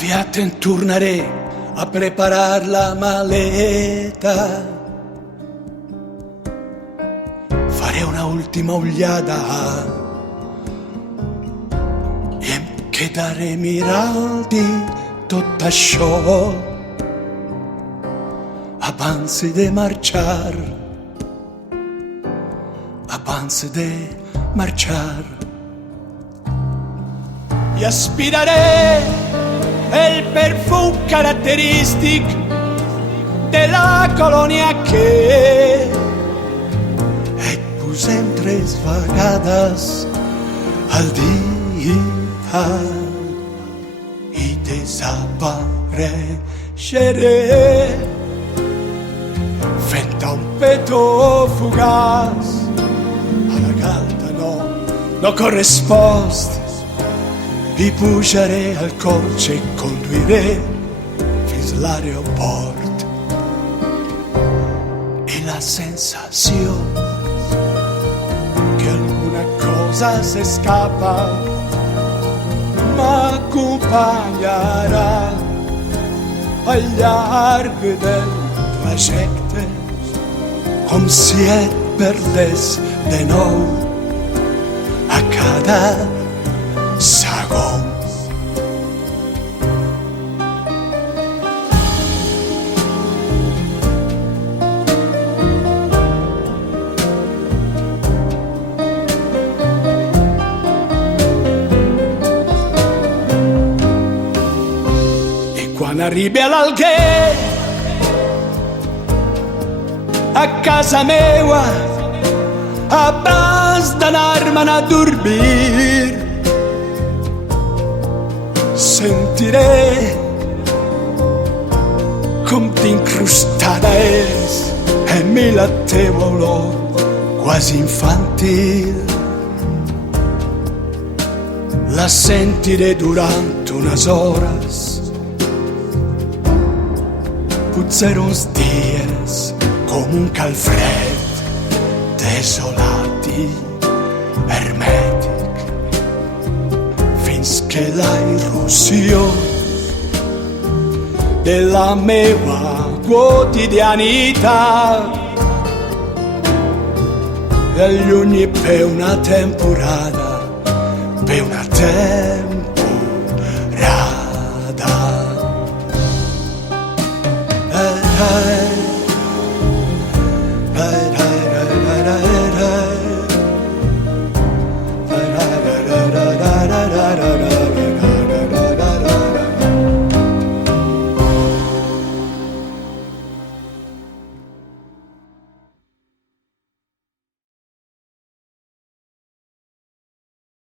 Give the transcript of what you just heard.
Aviaten tornaré a preparar la maleta. Faré una ultima ullada e em quedaré mirant di tot això abans de marxar, abans de marxar. I aspiraré el perfum característic de la colònia que et posem 3 vegades al dia i desapareixeré fent un petó fugaç a la galta no correspost. I pujaré al cotxe i conduiré fins a l'aeroport. I la sensació que alguna cosa s'escapa m'acompanyarà al llarg del trajecte, com si et perdés de nou a cada segon. I quan arribi a l'Alguer, a casa meua, abans d'anar-me'n a dormir, sentiré com t'incrustada és en mi la teva olor quasi infantil. La sentiré durant unes hores, potser uns dies, com un calfred desolat i hermètic, fins que la il·lusió de la meva quotidianitat allunyi per una temporada, per una temporada.